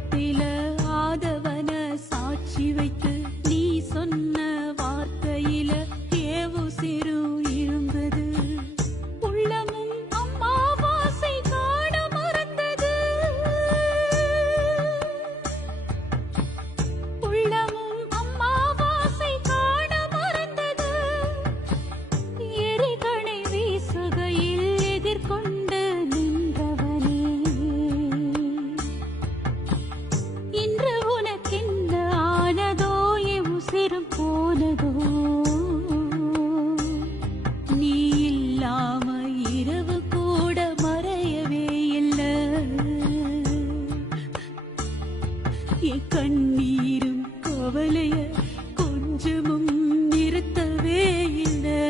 பத்தில் நீரும் கவலைய கொஞ்சமும் நிறுத்தவே இல்லை.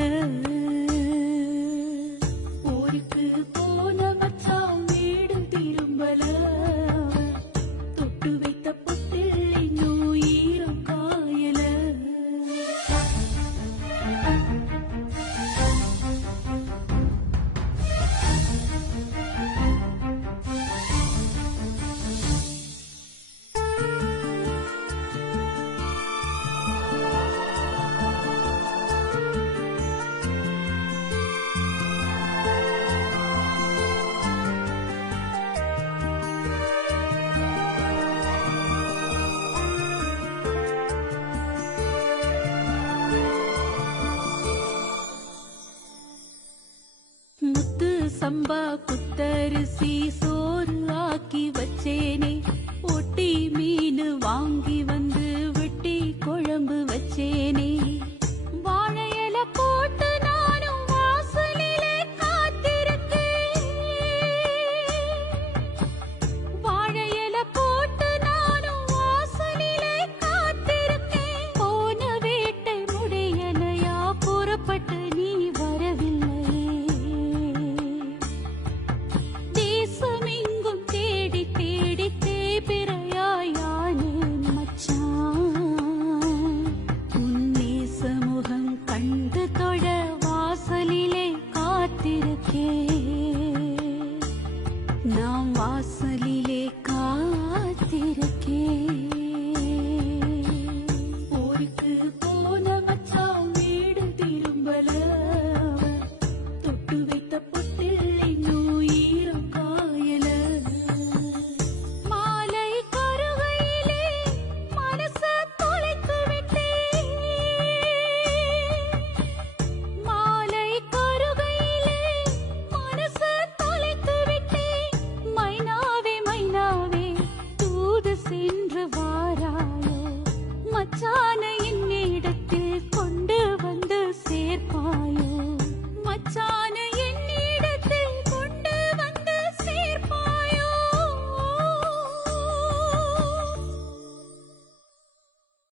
சம்பா குத்தரிசி சோறு ஆக்கி வச்சேனே.